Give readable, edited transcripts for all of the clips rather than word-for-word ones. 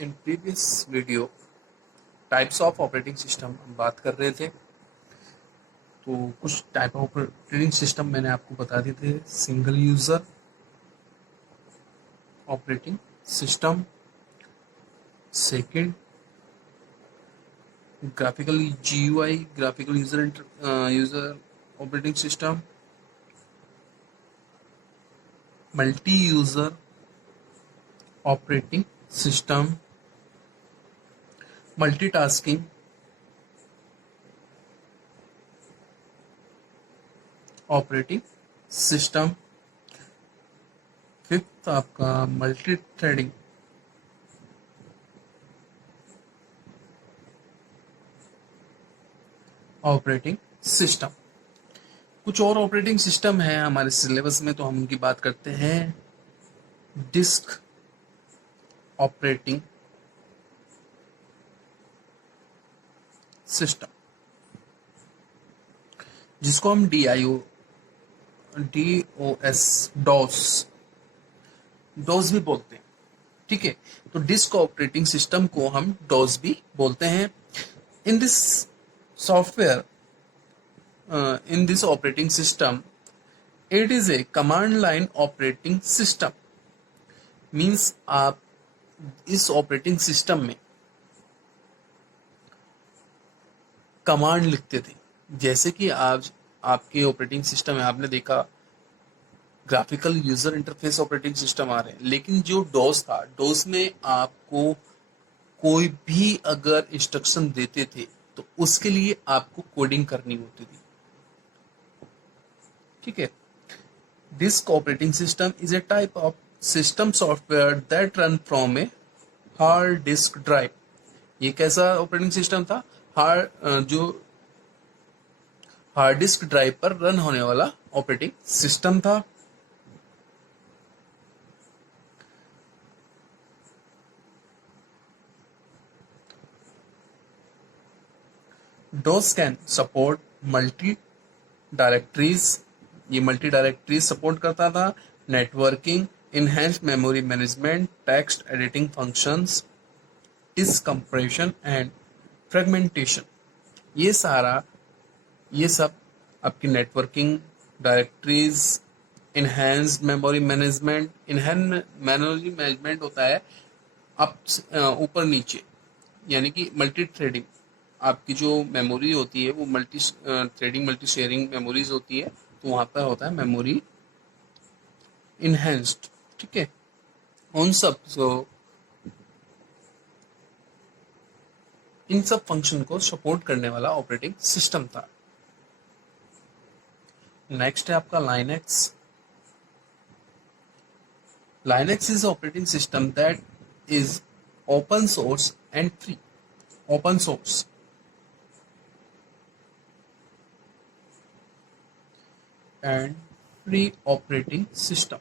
In previous video types of operating system हम बात कर रहे थे। तो कुछ टाइप ऑफ ऑपरेटिंग सिस्टम मैंने आपको बता दिए थे। Single user operating system, second graphical GUI graphical user operating system, multi user operating system, multitasking operating system, fifth आपका मल्टी थ्रेडिंग ऑपरेटिंग सिस्टम। कुछ और ऑपरेटिंग सिस्टम है हमारे सिलेबस में, तो हम उनकी बात करते हैं। डिस्क ऑपरेटिंग सिस्टम, जिसको हम डीओएस डॉस भी बोलते हैं। ठीक है, तो डिस्क ऑपरेटिंग सिस्टम को हम डॉस भी बोलते हैं। In this software, in this operating system, it is a command line operating system. Means आप इस ऑपरेटिंग सिस्टम में कमांड लिखते थे। जैसे कि आज आपके ऑपरेटिंग सिस्टम में आपने देखा graphical user interface operating system आ रहे हैं, लेकिन जो डोस था, डोस में आपको कोई भी अगर इंस्ट्रक्शन देते थे तो उसके लिए आपको कोडिंग करनी होती थी। ठीक है, disk operating system is a type of system software that run from a hard disk drive. ये कैसा ऑपरेटिंग सिस्टम था? जो हार्ड डिस्क ड्राइव पर रन होने वाला ऑपरेटिंग सिस्टम था। DOS can support multi directories. ये मल्टी डायरेक्टरीज सपोर्ट करता था। Networking, enhanced memory management, text editing functions, disk compression and fragmentation. ये सारा, ये सब आपकी networking, directories, enhanced memory management. Enhanced memory management होता है अप ऊपर नीचे, यानी कि मल्टी थ्रेडिंग। आपकी जो मेमोरी होती है वो multi threading, multi sharing memories होती है, तो वहां पर होता है मेमोरी इनहेंस्ड। ठीक है, उन सब इन सब फंक्शन को सपोर्ट करने वाला ऑपरेटिंग सिस्टम था। नेक्स्ट है आपका Linux. Linux is operating system that is open source and free. Open source and free operating system.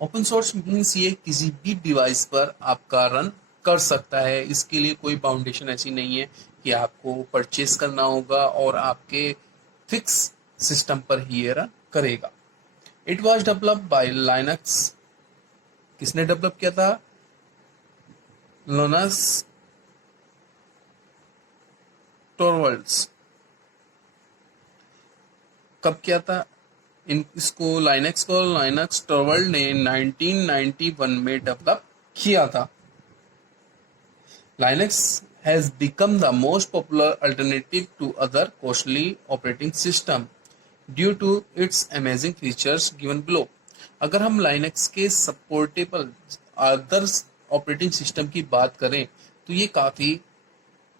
Open source means ये किसी भी डिवाइस पर आपका रन कर सकता है। इसके लिए कोई बाउंडेशन ऐसी नहीं है कि आपको परचेस करना होगा और आपके फिक्स सिस्टम पर ही ये रन करेगा। It was developed by Linux. किसने डेवलप किया था? लिनक्स टॉरवल्ड्स। कब किया था इसको? लाइनक्स टॉरवल्ड ने 1991 में डेवलप किया था। Linux has become the most popular alternative to other costly operating system due to its amazing features given below। अगर हम Linux के सपोर्टेबल अदर्स ऑपरेटिंग सिस्टम की बात करें तो ये काफ़ी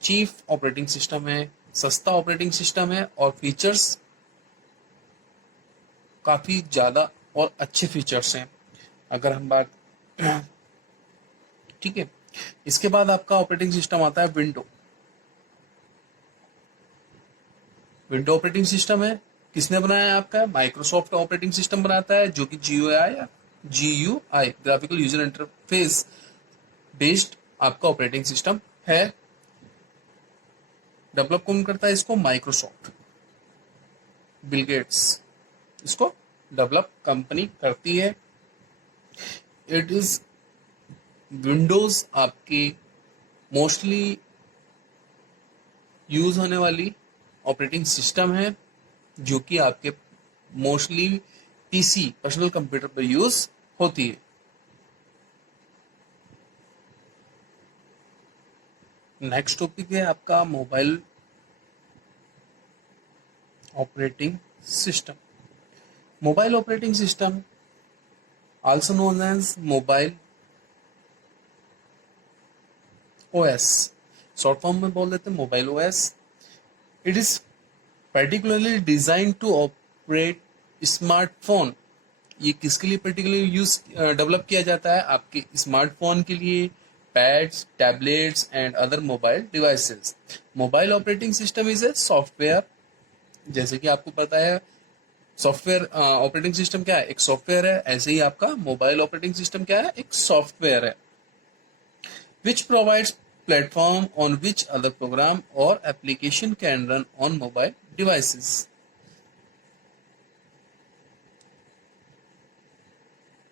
चीप ऑपरेटिंग सिस्टम है, सस्ता ऑपरेटिंग सिस्टम है और फीचर्स काफ़ी ज़्यादा और अच्छे फीचर्स हैं। अगर हम बात ठीक है, इसके बाद आपका ऑपरेटिंग सिस्टम आता है विंडो। विंडो ऑपरेटिंग सिस्टम है, किसने बनाया है? आपका माइक्रोसॉफ्ट ऑपरेटिंग सिस्टम बनाता है, जो कि GUI graphical user interface based आपका ऑपरेटिंग सिस्टम है। डेवलप कौन करता है इसको? माइक्रोसॉफ्ट, बिल गेट्स इसको डेवलप कंपनी करती है। इट इज विंडोज आपकी मोस्टली यूज होने वाली ऑपरेटिंग सिस्टम है, जो कि आपके मोस्टली पीसी पर्सनल कंप्यूटर पर यूज होती है। नेक्स्ट टॉपिक है आपका mobile operating system. Mobile operating system also known as mobile OS, short form में बोल देते हैं mobile OS. It is particularly design to operate smartphone. ये किसके लिए पर्टिकुलरली यूज डेवलप किया जाता है? आपके स्मार्टफोन के लिए, pads, tablets and other mobile devices. Mobile operating system is a software, जैसे कि आपको पता है सॉफ्टवेयर ऑपरेटिंग सिस्टम क्या है, एक सॉफ्टवेयर है, ऐसे ही आपका मोबाइल ऑपरेटिंग सिस्टम क्या है, एक सॉफ्टवेयर है, which provides platform on which other program or application can run on mobile devices.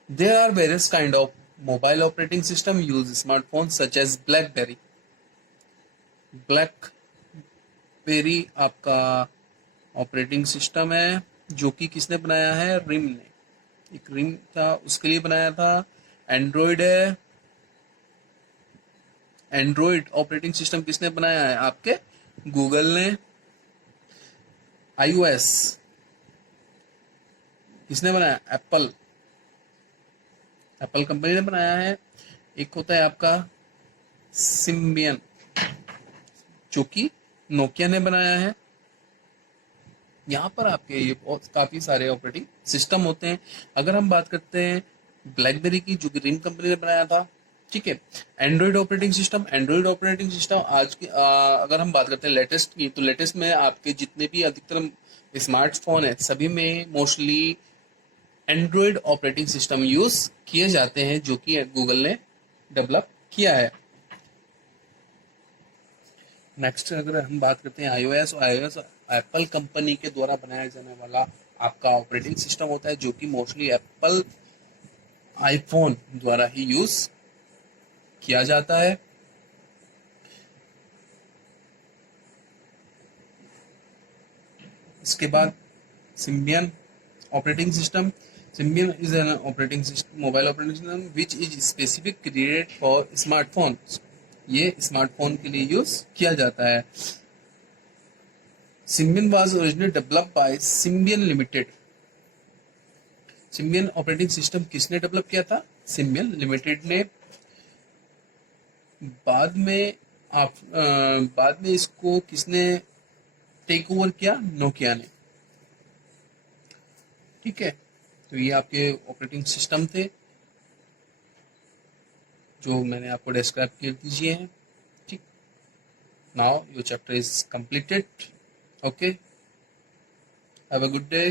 There are various kind of mobile operating system use smartphones such as BlackBerry. BlackBerry आपका operating system है जो कि किसने बनाया है? Rim ने, एक rim था उसके लिए बनाया था। एंड्रॉइड है, एंड्रॉइड ऑपरेटिंग सिस्टम किसने बनाया है? आपके गूगल ने। iOS किसने बनाया? एप्पल, एप्पल कंपनी ने बनाया है। एक होता है आपका सिम्बियन, जो कि नोकिया ने बनाया है। यहाँ पर आपके ये बहुत काफी सारे ऑपरेटिंग सिस्टम होते हैं। अगर हम बात करते हैं ब्लैकबेरी की, जो कि रिम कंपनी ने बनाया था, ठीक है। Android operating system, Android operating system आज की अगर हम बात करते हैं लेटेस्ट की, तो लेटेस्ट में आपके जितने भी अधिकतर स्मार्टफोन है सभी में mostly Android operating system use किए जाते हैं, जो कि गूगल ने डेवलप किया है। नेक्स्ट अगर हम बात करते हैं iOS, iOS एप्पल कंपनी के द्वारा बनाया जाने वाला आपका ऑपरेटिंग सिस्टम होता है, जो कि मोस्टली एप्पल आईफोन द्वारा ही यूज किया जाता है। इसके बाद Symbian operating system. Symbian is an operating system, mobile operating system which is specific created for smartphone. ये स्मार्टफोन के लिए यूज किया जाता है। Symbian was originally developed by Symbian limited. Symbian operating system किसने डेवलप किया था? सिम्बियन लिमिटेड ने। बाद में बाद में इसको किसने टेक ओवर किया? नोकिया ने, ठीक है। तो ये आपके ऑपरेटिंग सिस्टम थे जो मैंने आपको डिस्क्राइब कर दीजिए हैं, ठीक। Now your chapter is completed. Okay, have a good day.